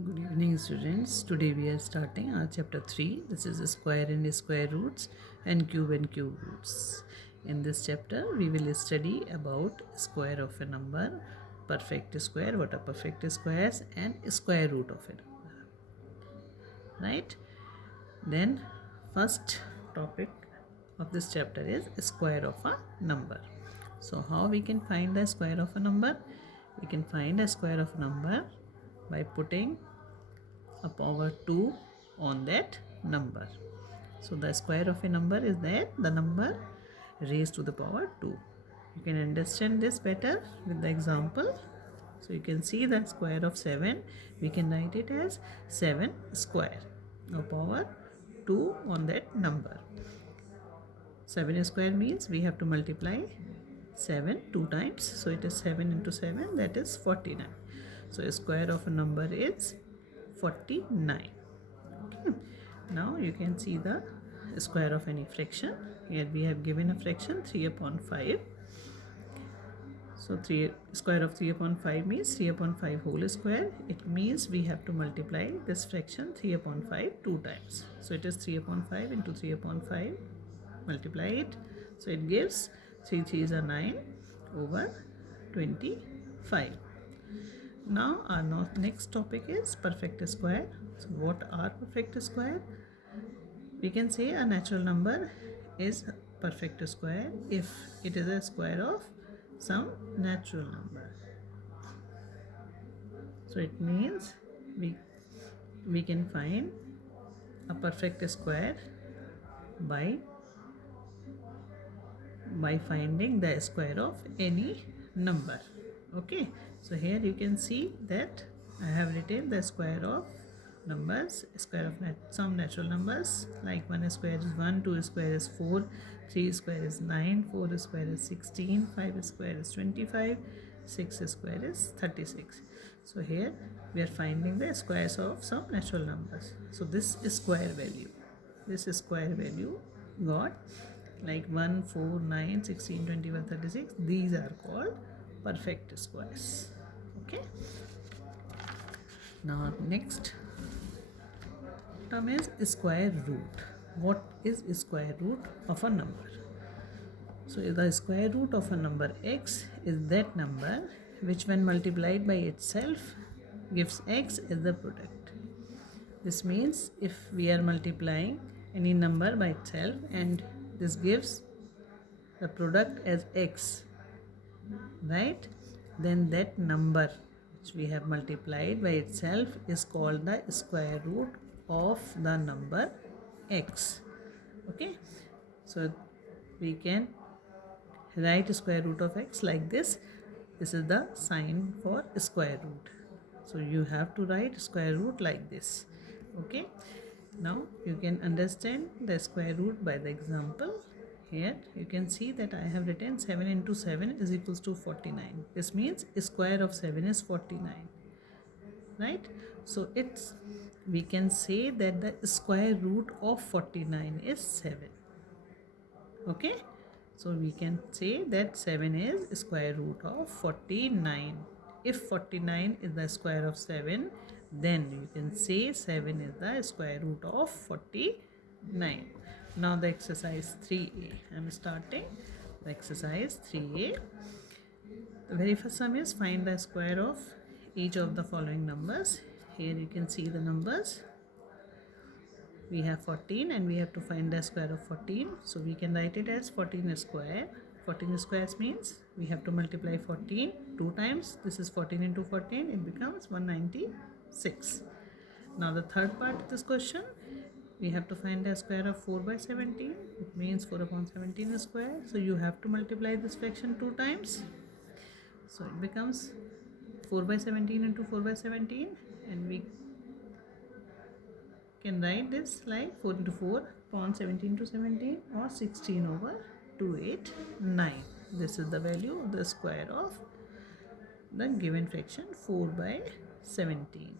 Good evening, students. Today we are starting our chapter 3. This is square and square roots and cube roots. In this chapter, we will study about square of a number, perfect square, what are perfect squares, and square root of a number. Right? Then, first topic of this chapter is square of a number. So, how we can find the square of a number? We can find a square of a number by putting a power 2 on that number. So the square of a number is that the number raised to the power 2. You can understand this better with the example. So you can see the square of 7. We can write it as 7 square. Now power 2 on that number. 7 square means we have to multiply 7 2 times. So it is 7 into 7, that is 49. So a square of a number is 49. Okay. Now you can see the square of any fraction. Here we have given a fraction 3 upon 5. So square of 3 upon 5 means 3 upon 5 whole square. It means we have to multiply this fraction 3 upon 5 2 times. So it is 3 upon 5 into 3 upon 5. Multiply it. So it gives 3 3s are 9 over 25. Now our next topic is perfect square. So what are perfect square? We can say a natural number is perfect square if it is a square of some natural number. So it means we can find a perfect square by finding the square of any number. Okay, so here you can see that I have written the square of numbers, square of some natural numbers, like 1 square is 1, 2 square is 4, 3 square is 9, 4 square is 16, 5 square is 25, 6 square is 36. So here we are finding the squares of some natural numbers. So this square value got like 1 4 9 16 21 36. These are called perfect squares. Okay, now next term is square root. What is square root of a number? So the square root of a number x is that number which when multiplied by itself gives x as the product. This means if we are multiplying any number by itself and this gives the product as x, right, then that number which we have multiplied by itself is called the square root of the number x. Okay, so we can write square root of x like this. This is the sign for square root. So you have to write square root like this. Okay, now you can understand the square root by the example. Here you can see that I have written 7 into 7 is equals to 49. This means square of 7 is 49, right? So we can say that the square root of 49 is 7. Okay, so we can say that 7 is square root of 49. If 49 is the square of 7, then you can say 7 is the square root of 49. Now the exercise 3a. I am starting the exercise 3a. The very first sum is find the square of each of the following numbers. Here you can see the numbers. We have 14 and we have to find the square of 14. So we can write it as 14 square. 14 squares means we have to multiply 14 2 times. This is 14 into 14. It becomes 196. Now the third part of this question, we have to find the square of 4 by 17. It means 4 upon 17 square. So you have to multiply this fraction 2 times. So it becomes 4 by 17 into 4 by 17, and we can write this like 4 into 4 upon 17 to 17 or 16 over 289. This is the value of the square of the given fraction 4 by 17.